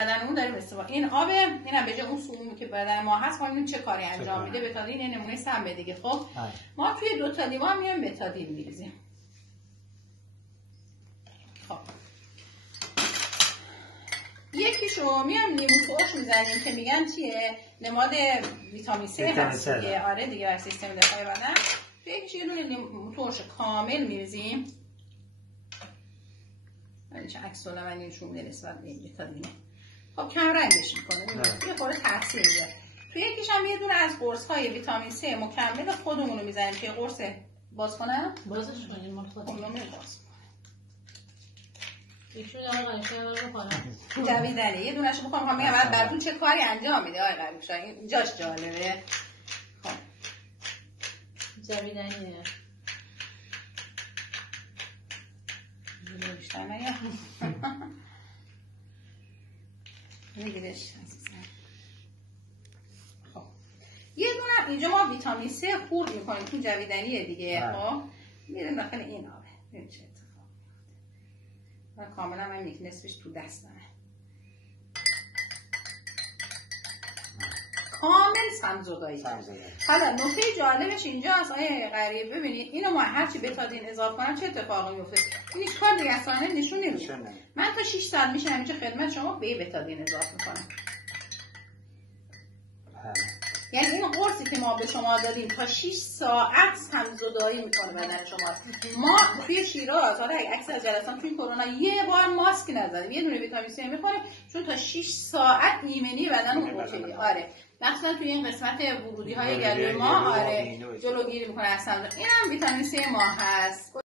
بدن اون داریم استفاده. این آب اینم به جای اون سمومی که بدن ما هست، ما چه کاری انجام میده؟ بتادین یه نمونه سم دیگه. خب ما توی 2 تا لیوان میایم بتادین میریزیم. خب یکیشو میام لیمو ترش میزنیم که میگن چیه؟ نماد ویتامین C هست دیگه. آره دیگه، بر سیستم دفاعی بدن. یکیش یه دونه لیمو ترش کامل میریزیم. ولی چه عکس العملی نشون میده نسبت به این بتادینه. خب کم رنگش میکنه، یه خورده تاثیر میده. توی یکیش هم یه دونه از قرص‌های ویتامین C مکمل خودمون رو میزنیم که قرص باز کنم؟ بازش کنیم مال خودمون. باز یکشون داره قایشه رو بخورم. جویدنه یه دونه‌شو بخوام میگم بعد براتون چه کاری انجام میده آقای قریب‌شاه. این جاش جالبه. خب جویدنیه. بیشتر نگه. میگیرش. خب یه دونه اینجا ما ویتامین C خورد میکنیم تو جویدنیه دیگه. خب میریم داخل این آبه. ببین چه اتفاقی میفته. کاملا من یک نصفش تو دستمه. کامل سمزدایی. حالا نکته جالبش اینجاست آیه غریب، ببینید اینو ما هرچی بتادین اضافه کنم چه اتفاقی میفته. این هیچ کار نگهدارانه نشون نمیده. من تا 6 ساعت میشه همینجا خدمت شما به بتادین اضافه میکنم. یعنی این قرصی که ما به شما دادیم تا 6 ساعت سمزدایی میکنه بدن شما. ما توی شیراز حالا عکس از جلسات توی کرونا یه بار ماسک نزدیم، یه دونه ویتامین C میخوریم چون تا 6 ساعت ایمنی بدن قرصی. آره مثلا توی این قسمت ورودی های گلوی ما آره جلوگیری میکنه از سمزدایی. اینم ویتامین C ما هست.